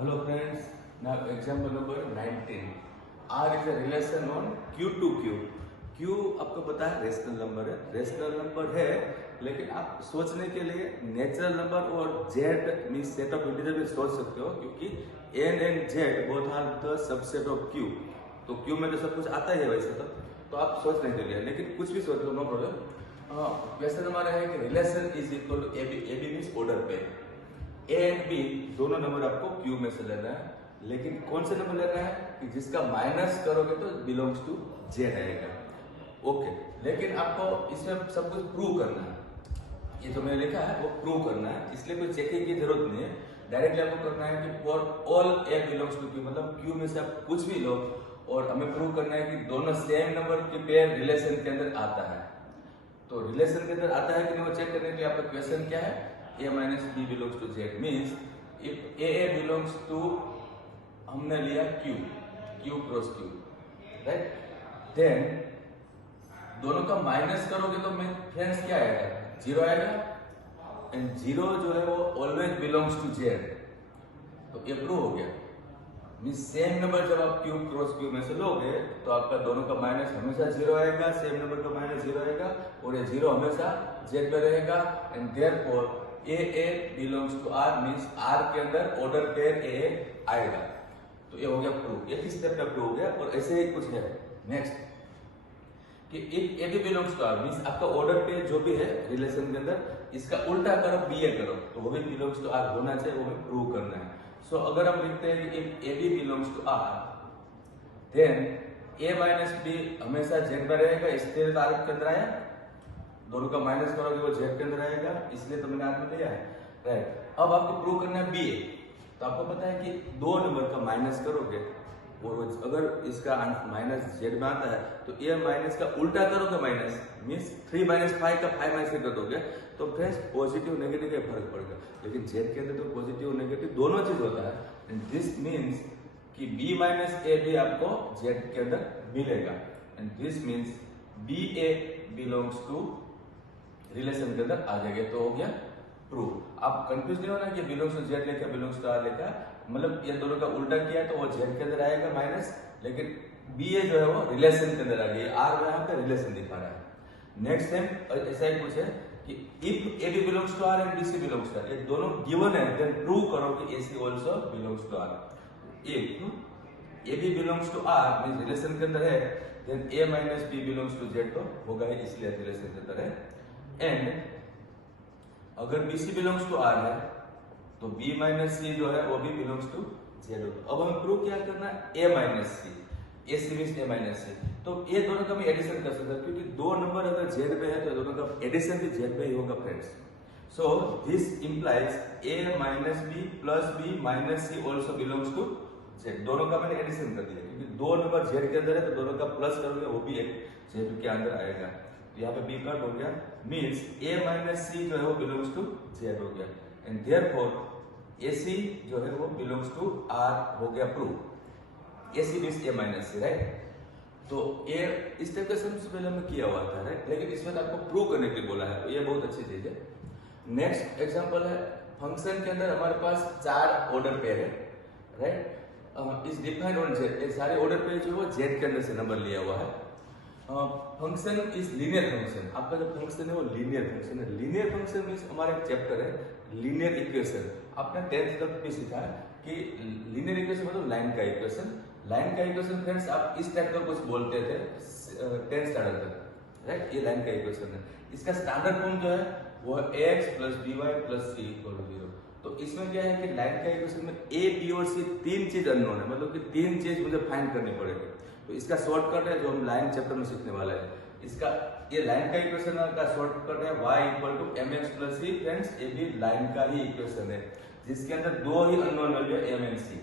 Hello friends, now example number 19. R is a relation on Q to Q. Q आपको पता है rational number है, rational number है, लेकिन आप सोचने के लिए नेचुरल नंबर और Z means set of integer भी सोच सकते हो, क्योंकि N and Z both are the subset of Q. तो Q में तो सब कुछ आता ही है वैसे तो आप सोचने के लिए, लेकिन कुछ भी सोच लो नो प्रॉब्लम। क्वेश्चन हमारा है कि relation is equal to AB. AB means order पे ए एंड बी दोनों नंबर आपको क्यू में से लेना है, लेकिन कौन से नंबर लेना है कि जिसका माइनस करोगे तो बिलोंग्स टू जेड आएगा। ओके, लेकिन आपको इसमें सब कुछ प्रूव करना है। ये जो मैंने लिखा है वो प्रूव करना है, इसलिए कोई चेकिंग की जरूरत नहीं है। डायरेक्टली आपको करना है कि for all A belongs to Q, मतलब क्यू में से आप कुछ भी लो और हमें प्रूव करना है कि दोनों सेम नंबर की पेयर रिलेशन के अंदर आता है। तो रिलेशन के अंदर आता है कि नहीं वो चेक करने के लिए आपका क्वेश्चन क्या है, A minus B belongs to Z means if AA belongs to हमने लिया Q, Q cross Q, right? Then दोनों का माइनस करोगे तो फ्रेंड्स क्या आएगा, जीरो आएगा, एंड जीरो जो है वो ऑलवेज बिलोंग्स टू Z। तो ये प्रूव हो गया। मींस सेम नंबर जब आप Q क्रॉस Q में से लोगे तो आपका दोनों का माइनस हमेशा जीरो आएगा, सेम नंबर का माइनस जीरो आएगा, और ये जीरो हमेशा Z पे रहेगा, and therefore AA belongs to R means R के अंदर ऑर्डर पेयर AA आएगा। तो ये हो गया प्रूव, एक ही स्टेप में प्रूव हो गया। और ऐसे ही कुछ है नेक्स्ट कि if AB belongs to R means आपका ऑर्डर पेयर जो भी है रिलेशन के अंदर, इसका उल्टा करो BA करो तो वो भी belongs to R होना चाहिए, वो भी प्रूव करना है। सो अगर हम लिखते हैं कि if AB belongs to R then A minus B हमेशा Z में रहेगा, इसलिए तारीफ के अंदर आया, दोनों का माइनस करोगे वो जेड के अंदर आएगा, इसलिए तो मैंने हाथ में लिया है, राइट। अब आपको प्रूव करना है बीए। तो आपको पता है कि दो नंबर का माइनस करोगे और अगर इसका माइनस जेड में आता है तो ये माइनस का उल्टा करोगे, माइनस मीन्स 3 माइनस 5 का 5 माइनस कर दोगे तो फ्रेंड्स पॉजिटिव नेगेटिव का फर्क पड़ेगा। लेकिन जेड के अंदर तो पॉजिटिव नेगेटिव दोनों चीज होता है, एंड दिस मीन्स कि बी माइनस ए भी आपको जेड के अंदर मिलेगा, and this means B A belongs to relation के अंदर आ जाएगा। तो हो गया प्रूव। आप कंफ्यूज नहीं होना कि बिलोंग्स टू जेड लेकर बिलोंग्स टू आर लेकर, मतलब ये दोनों का उल्टा किया तो वो जेड के अंदर आएगा माइनस, लेकिन बी ए जो है वो रिलेशन के अंदर आ गई, आर यहाँ पे रिलेशन दिखा रहा है। नेक्स्ट टाइम ऐसा ही कुछ है कि if A B belongs to R and B C belongs to R, ये दोनों गिवन है, देन प्रूव करो कि A C also belongs to R. If A B belongs to R means relation के अंदर है, then A minus B belongs to Z तो होगा ही, इसलिए रिलेशन के अंदर है। एंड अगर BC बिलोंग्स टू R है तो B माइनस C जो है वो भी बिलोंग्स टू Z होगा। अब हमें प्रूव क्या करना है, A minus C, A C means A minus C। तो ये दोनों का भी एडिशन कर सकते हैं, क्योंकि दो नंबर अगर Z पे है तो दोनों का एडिशन भी Z पे ही होगा friends. So this implies A minus B plus B minus C also belongs to Z। दोनों का मैंने एडिशन कर दिया, क्योंकि दो नंबर Z के अंदर है तो दोनों का प्लस करोगे वो भी एक Z के अंदर आएगा। यहाँ पे B कट हो गया, मींस A माइनस C जो है वो बिलोंग्स टू Z हो गया, एंड देयरफॉर AC जो है वो बिलोंग्स टू R हो गया prove. AC means A minus C, right. तो ये इस टाइप का सबसे पहले हमने किया हुआ था, राइट, लेकिन इसमें आपको प्रूव करने के लिए बोला है, तो ये बहुत अच्छी चीज है। नेक्स्ट एग्जांपल है, फंक्शन के अंदर हमारे पास 4 ऑर्डर पेयर है, राइट, इस डिफाइंड ऑन Z, ये सारे ऑर्डर पेयर जो है वो Z के अंदर से नंबर लिया हुआ है। फंक्शन इज लीनियर फंक्शन, आपका जो फंक्शन है वो लीनियर फंक्शन है। लीनियर फंक्शन मींस हमारा एक चैप्टर है लीनियर इक्वेशन। आपने 10th तक भी सीखा है कि लीनियर इक्वेशन मतलब लाइन का इक्वेशन। लाइन का इक्वेशन फ्रेंड्स आप इस टाइप का कुछ बोलते थे 10th स्टैंडर्ड तक, राइट। ये लाइन का इक्वेशन है, इसका स्टैंडर्ड फॉर्म जो है वो है ax plus by plus c equal to 0। तो इसमें क्या है कि लाइन का इक्वेशन में a, b और c तीन चीज अननोन है, मतलब कि तीन चीज मुझे फाइंड करनी पड़ेगी। तो इसका शॉर्टकट है जो हम लाइन चैप्टर में सीखने वाला है, इसका ये लाइन का इक्वेशन का शॉर्टकट है y equal to mx plus c। Friends ये भी लाइन का ही इक्वेशन है जिसके अंदर दो ही अननोन वैल्यू है m एंड c।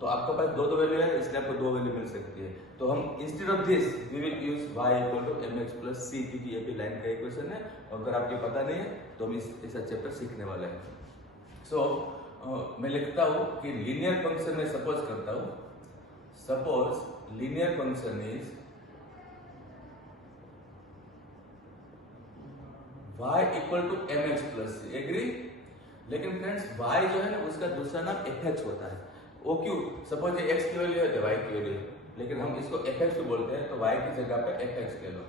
तो आपके पास दो वैल्यू है, इसलिए आपको दो वैल्यू मिल सकती है। तो हम instead of this we will use y equal to mx plus c, क्योंकि ये भी लाइन का इक्वेशन है। और अगर आपको पता नहीं है तो हम ऐसा चैप्टर सीखने वाले हैं। सो मैं लिखता हूँ कि लीनियर फंक्शन में सपोज करता हूँ, suppose linear function is y equal to mx plus c, agree। लेकिन फ्रेंड्स y जो है ना उसका दूसरा नाम fx होता है। वो क्यों? सपोज ये x की वैल्यू है तो y की वैल्यू है, लेकिन हम इसको fx भी बोलते हैं, तो y की जगह पे fx ले लो।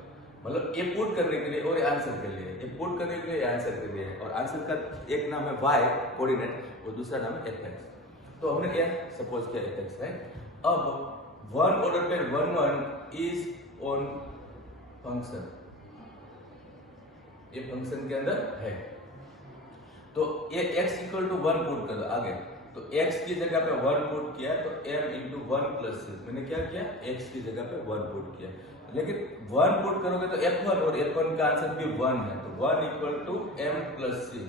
मतलब ये पुट करने के लिए और आंसर के लिए, ये पुट करने के लिए आंसर के लिए, और आंसर का एक नाम है y कोऑर्डिनेट और दूसरा नाम है fx। तो हमने क्या सपोज किया fx, राइट। अब 1 order pair 1 1 is on function, ये फंक्शन के अंदर है, तो ये x इक्वल टू 1 पुट कर दो आगे। तो x की जगह पे 1 पुट किया तो m इंटू 1 प्लस c, मैंने क्या किया x की जगह पे 1 पुट किया, लेकिन 1 पुट करोगे तो f1 और f1 का आंसर भी 1 है, तो 1 equal to m plus c,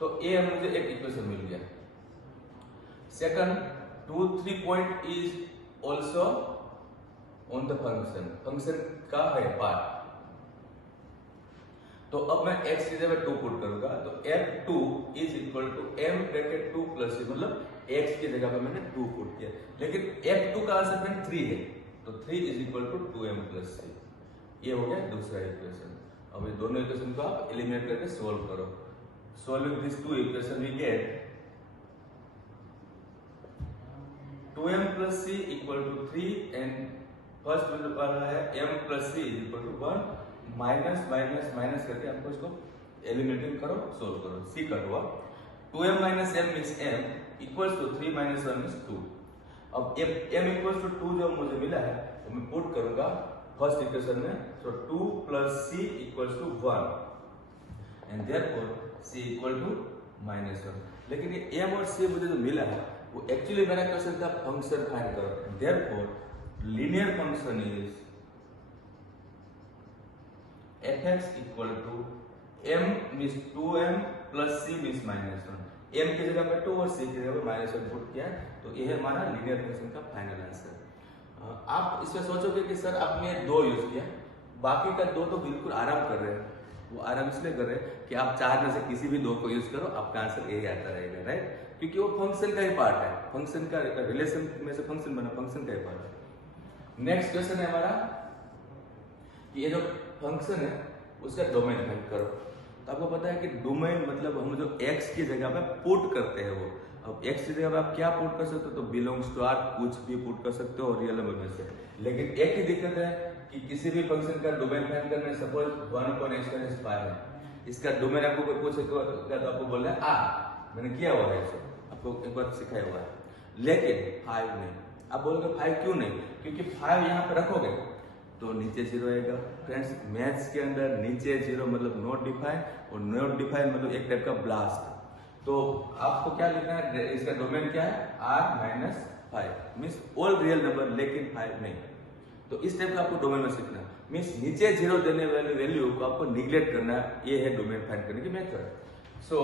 तो ये मुझे एक इक्वेशन मिल गया। Second 2 3 point is also on the function, function का है पार्ट। तो अब मैं x की जगह 2 पुट करूंगा, तो f2 is equal to m bracket 2 plus c, मतलब x की जगह पे मैंने 2 पुट किया, लेकिन f2 का आंसर फ्रेंड 3 है, तो 3 is equal to 2m plus c। ये हो गया दूसरा इक्वेशन। अब ये दोनों इक्वेशन को आप एलिमिनेट करके सोल्व करो। Solving this two equation we get 2m plus c equal to 3 and first value वाला है m plus c equal to 1, minus minus minus करके आपको इसको एलिमिनेटिंग करो, सोल्व करो। सी कट हुआ 2m minus m means m equals to 3 minus 1 means 2। अब m equals to 2 जो मुझे मिला है वो मैं पुट करूंगा फर्स्ट इक्वेशन में, तो 2 plus c equals to 1 and therefore c equal to minus 1। लेकिन ये m और c मुझे जो मिला है वो एक्चुअली मैंने क्वेश्चन का फंक्शन फाइंड करो, therefore linear function is fx equal to m means 2m plus c means minus 1, m की जगह पे 2 और c की जगह पे माइनस 1 पुट किया, तो ये है हमारा लीनियर फंक्शन का फाइनल आंसर। आप इसमें सोचोगे कि सर आपने 2 यूज किया, बाकी का 2 तो बिल्कुल आराम कर रहे हैं। वो आराम इसलिए कर रहे हैं कि आप 4 में से किसी भी 2 को यूज करो, आपका आंसर यही आता रहेगा, राइट, क्योंकि वो फंक्शन का ही पार्ट है, फंक्शन का रिलेशन में से फंक्शन बना, फंक्शन का ही पार्ट है। नेक्स्ट क्वेश्चन है हमारा कि ये जो फंक्शन है उसका डोमेन फाइंड करो। तो आपको पता है कि डोमेन मतलब हम जो x की जगह पे पुट करते हैं वो, अब x की जगह पे आप क्या पुट कर सकते हो, तो बिलोंग्स टू r कुछ भी पुट कर सकते हो रियल नंबर में से। लेकिन एक ही दिक्कत है कि किसी भी फंक्शन का डोमेन फाइंड करने, सपोज 1/x² 5 है, इसका डोमेन आपको कोई पूछेगा तो आपको बोल रहा है r, मैंने किया हुआ है इसको, आपको एक बार सिखाया हुआ है, लेकिन 5 नहीं। आप बोलोगे 5 क्यों नहीं? क्योंकि 5 यहाँ पे रखोगे तो नीचे 0 आएगा। फ्रेंड्स मैथ्स के अंदर नीचे 0 मतलब नॉट डिफाइन, और नॉट डिफाइन मतलब एक टाइप का ब्लास्ट। तो आपको क्या लिखना है, इसका डोमेन क्या है r-5 means all real number लेकिन 5 नहीं। तो इस टाइप का आपको डोमेन में सीखना मींस नीचे 0 देने वाली वैल्यू को आपको निग्लेक्ट करना, ये है डोमेन फाइंड करने की मेथड। सो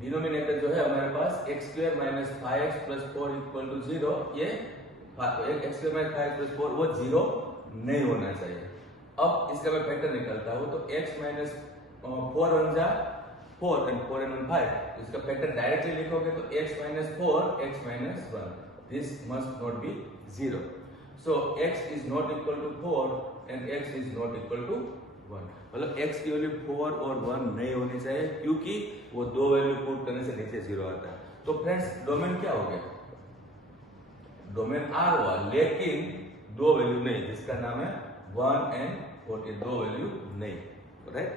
डिनोमिनेटर जो है हमारे पास x² minus 5x plus 4 equal to 0, ये x² माइनस 5x प्लस 4 वो 0 नहीं होना चाहिए। अब इसका मैं फैक्टर निकालता हूं, तो x माइनस 4 1 जा 4 एंड 4 and 1 5, इसका फैक्टर डायरेक्टली लिखोगे तो x minus 4 x minus 1, this must not be 0। So x is not equal to 4 and x is not equal to 1, मतलब x की वैल्यू 4 और 1 नहीं होनी चाहिए, क्योंकि वो 2 वैल्यू पुट करने से नीचे 0 आता है। तो फ्रेंड्स डोमेन क्या हो गया, डोमेन R हुआ, लेकिन 2 वैल्यू नहीं, जिसका नाम है 1 and 4, ये 2 वैल्यू नहीं, राइट।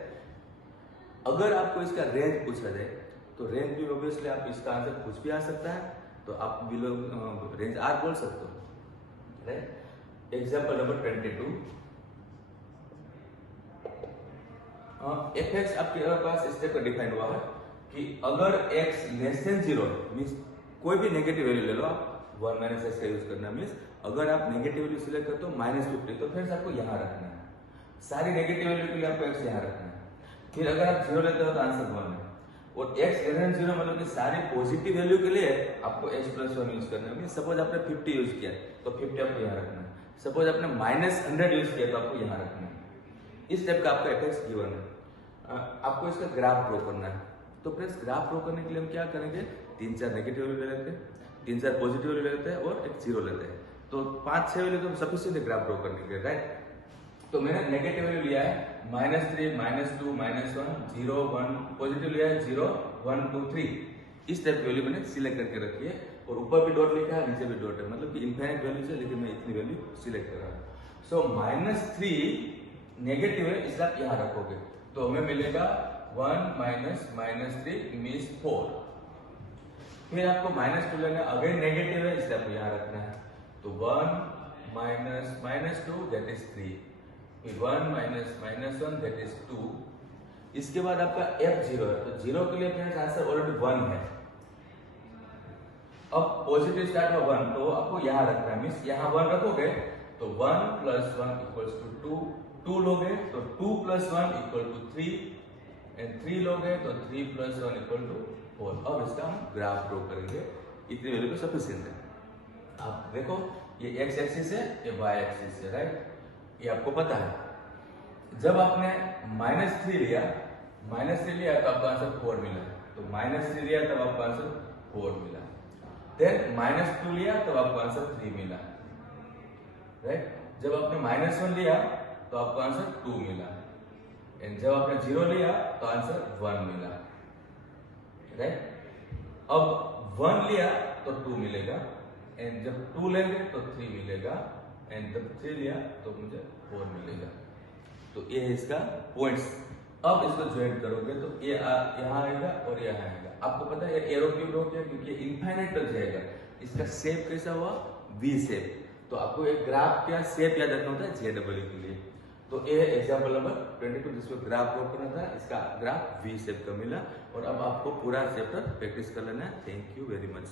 अगर आपको इसका रेंज पूछा जाए तो रेंज भी ऑब्वियसली आप इसका आंसर कुछ भी आ सकता है, तो आप बिलो रेंज R बोल सकते हो, राइट। एग्जांपल नंबर 22, fx आपके पास इस टाइप का डिफाइन हुआ है कि अगर x लेस देन 0 मींस कोई भी नेगेटिव वैल्यू ले लो आप, 1 माइनस x का यूज करना मींस अगर आप नेगेटिव वैल्यू सिलेक्ट करते हो -50, तो फ्रेंड्स आपको यहाँ रखना है, सारी नेगेटिव वैल्यू के लिए आपको x यहाँ रखना है। फिर अगर आप 0 लेते हो तो आंसर 1 है, और x लेस देन 0 मतलब कि सारी पॉजिटिव वैल्यू के लिए आपको x प्लस 1 यूज करना है। सपोज आपने 50 यूज किया तो 50 आपको यहाँ रखना है, सपोज आपने -100 यूज किया तो आपको यहाँ रखना है। इस टाइप का आपका fx गिवन है। आपको इसका ग्राफ ड्रॉ करना है, तो फ्रेंड्स ग्राफ ड्रॉ करने के लिए हम क्या करेंगे, 3-4 नेगेटिव वैल्यू ले लेते हैं, 3-4 पॉजिटिव वैल्यू ले लेते हैं और एक 0 लेते हैं, तो 5-6 वैल्यू तो सफिशिएंट है ग्राफ ड्रॉ करने के लिए, राइट। तो मैंने नेगेटिव वैल्यू लिया है -3, -2, -1, 0, 1 पॉजिटिव लिया है, 0, 1, 2, 3 इस टाइप की वैल्यू मैंने सिलेक्ट करके रखी है और ऊपर भी डॉट लिखा है, नीचे भी डॉट है, मतलब कि इनफाइनाइट वैल्यू है लेकिन मैं इतनी वैल्यू सिलेक्ट कर रहा हूँ। सो -3 नेगेटिव है इसलिए आप यहाँ रखोगे तो हमें मिलेगा 1 -3 मीन्स 4। फिर आपको -2 लेना, अगेन नेगेटिव है इसलिए आपको यहाँ रखना है तो 1 -2 दैट इज 3, फिर 1 -1 दैट इज 2। इसके बाद आपका F0 है तो 0 के लिए फ्रेंड्स आंसर ऑलरेडी 1 है। अब पॉजिटिव स्टार्ट हुआ 1 तो आपको यहाँ रखना है, मीन्स यहाँ 1 रखोगे तो 1 + 1 = 2, 2 लोगे तो 2 + 1 = 3 एंड 3 लोगे तो 3 + 1 = 4। अब इसका हम ग्राफ ड्रॉ करेंगे, इतनी वैल्यू तो सफिशिएंट है। आप देखो ये x एक्सिस है, ये y एक्सिस है, राइट, ये आपको पता है। जब आपने -3 लिया तो आपका आंसर 4 मिला, तो -3 लिया तब आपका आंसर 4 मिला। देन -2 लिया तब आपका आंसर 3 मिला, राइट। जब आपने -1 लिया तो आपका आंसर 2 मिला एंड जब आपने 0 लिया तो आंसर 1 मिला, राइट। अब 1 लिया तो 2 मिलेगा एंड जब 2 लेंगे तो 3 मिलेगा एंड जब 3 लिया तो मुझे 4 मिलेगा। तो ये है इसका पॉइंट्स। अब इसको ज्वाइन करोगे तो ये यहाँ आएगा और यहाँ आएगा। आपको पता है एरो क्यों ड्रॉ किया, क्योंकि इनफाइनाइट तक जाएगा। इसका शेप कैसा हुआ, वी शेप। तो आपको एक ग्राफ का शेप याद रखना होता है JW के लिए। तो ये एग्जाम्पल नंबर 22 जिसको ग्राफ ड्रॉ करना था, इसका ग्राफ वी शेप का मिला। और अब आपको पूरा चैप्टर प्रैक्टिस कर लेना है। Thank you very much.